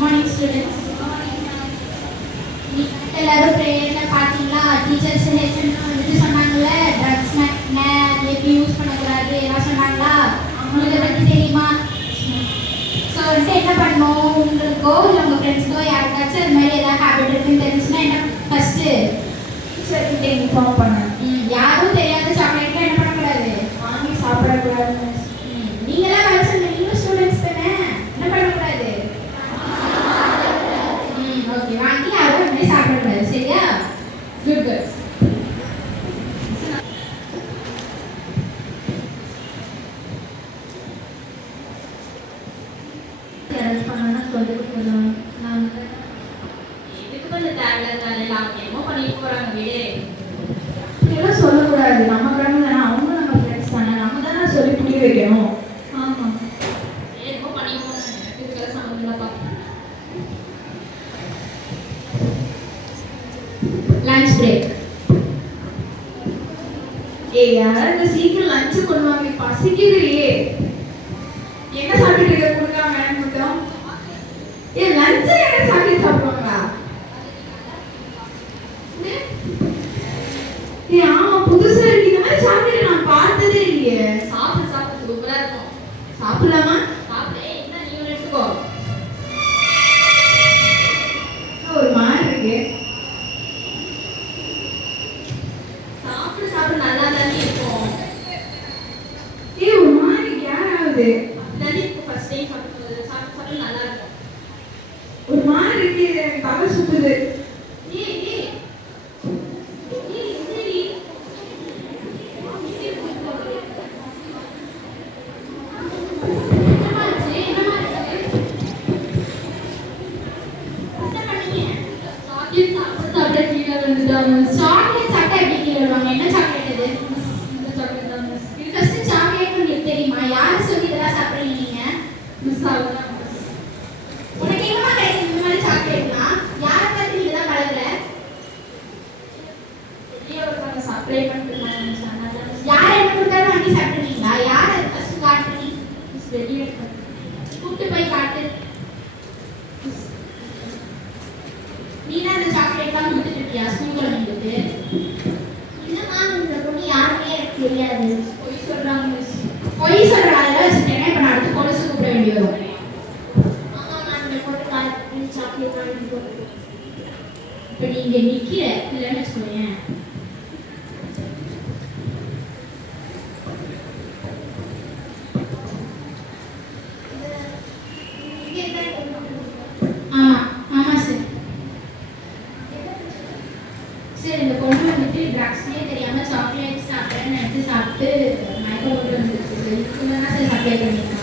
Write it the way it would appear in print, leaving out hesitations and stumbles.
Morning students. எல்லாரும் ப்ரேயர்ல பாத்தீங்களா? Teachers HM வந்துட்டு சொன்னாங்கல்ல, ட்ரக்ஸ் எப்படி யூஸ் பண்ணக்கூடாது எல்லாம் சொன்னாங்களா? உங்களுக்கு இதை பற்றி தெரியுமா? ஸோ வந்துட்டு என்ன பண்ணணும், உங்களுக்கோ இல்லை உங்கள் ஃப்ரெண்ட்ஸ்க்கோ யாருக்காச்சும் அது மாதிரி ஏதாவது ஹேபிட் இருக்குன்னு தெரிஞ்சுன்னா என்ன ஃபஸ்ட்டு டீச்சர்கிட்ட இன்ஃபார்ம் பண்ணேன். யாரும் தெரியாத சாக்லேட்லாம் என்ன பண்ணக்கூடாது, வாங்கி சாப்பிடக்கூடாது. நீங்களாம் வேலை செஞ்ச நீங்களும் ஸ்டூடெண்ட்ஸ் தானே, என்ன பண்ணக்கூடாது? ஓகே, வாங்கி யாரும் அப்படி சாப்பிடக்கூடாது. சரியா? Good girls. அரேஞ்ச் பண்ணனா சொல்லி கொடுக்கலாம். நான் எதுக்கு கொஞ்சம் தேவையில்லாத வேலையெல்லாம் என்னமோ பண்ணிட்டு போறாங்க வீடு. இதெல்லாம் சொல்லக்கூடாது. நம்ம கடமை தானே, அவங்க நம்ம ஃப்ரெண்ட்ஸ் தானே, நம்ம தானே சொல்லி புரிய வைக்கணும். ஆமாம், என்னமோ பண்ணிட்டு போறாங்க, எனக்கு இதுக்கெல்லாம் சம்மந்தம் இல்லப்பா. Lunch break. யாராவது சீக்கிரம் லஞ்சு கொண்டு வாங்க, பசிக்குதுலையே. என்ன சாப்பிட்டு இருக்க? கொடுக்காம மட்டும் லஞ்சு என்ன சாப்பிட்டு சாப்பிடுவாங்களா? ஆமா, புதுசா இருக்கு. இந்த மாதிரி சாப்பிட்டு நான் பார்த்ததே இல்லையே. சாப்பிட சூப்பரா இருக்கும். சாப்பிடலாமா? சாப்பிடு. என்ன நீ ஒன்று எடுத்துக்கோ. ஒரு மாதிரி இருக்கு. சாப்பிட நல்லா தானே இருக்கும். ஒரு மாதிரி கேர் ஆகுது. அப்படிதானே இருக்கும். ஃபர்ஸ்ட் டைம் சாப்பிட்டு நல்லா இருக்கும். ஒரு மாதிரி இருக்கு. எனக்கு தலை சுத்துது. சாக்லேட் சாப்பிட்டா எப்படி கீழே விடுவாங்க? என்ன சாக்லேட் இது? இந்த சாக்லேட் தான் மிஸ். இது ஃபர்ஸ்ட் சாக்லேட் உங்களுக்கு தெரியுமா? யாரு சொல்லி இதெல்லாம் சாப்பிடுறீங்க நீங்க? மிஸ் ஆகுதா மிஸ்? உனக்கு எங்கம்மா கிடைக்கும் இந்த மாதிரி சாக்லேட்லாம்? யாரை பார்த்து நீ இதெல்லாம் பழகுற? வெளியே ஒருத்தவங்க சப்ளை பண்ணிட்டு இருந்தாங்க மிஸ். அதனால தான் மிஸ். யார் என்ன கொடுத்தாலும் வாங்கி சாப்பிடுவீங்களா? யார் அது ஃபர்ஸ்ட் காட்டு நீ? மிஸ் வெளியே கூப்பிட்டு போய் காட்டு. நீ தான் அந்த சாக்லேட்லாம் கொடுத்துட்டு இருக்கியா ஸ்கூல் குழந்தைங்களுக்கு? இல்லைம்மா, இந்த பொண்ணு யாருமே எனக்கு தெரியாது. பொய் சொல்றாங்க மிஸ். பொய் சொல்ற அதெல்லாம் வச்சுட்டேன்னா இப்போ நான் அடுத்து போலீஸ் கூப்பிட வேண்டி வரும். ஆமா, நான் இந்த பொண்ணு காலேஜ் சாக்லேட் வாங்கி போட்டு இப்போ நீ இங்கே நிற்கிற இல்லைன்னு வச்சுக்கோங்க. ஆமாம் ஆமாம் சார். சார் இந்த பொண்ணு வந்துட்டு ட்ரக்ஸ்லேயே தெரியாமல் சாக்லேட் சாப்பிட்றேன்னு நினச்சி சாப்பிட்டு மயக்கம் போட்டு வந்துருச்சு சார். இதுக்கு தான் சார் சப்ளை பண்ணியிருக்காங்க.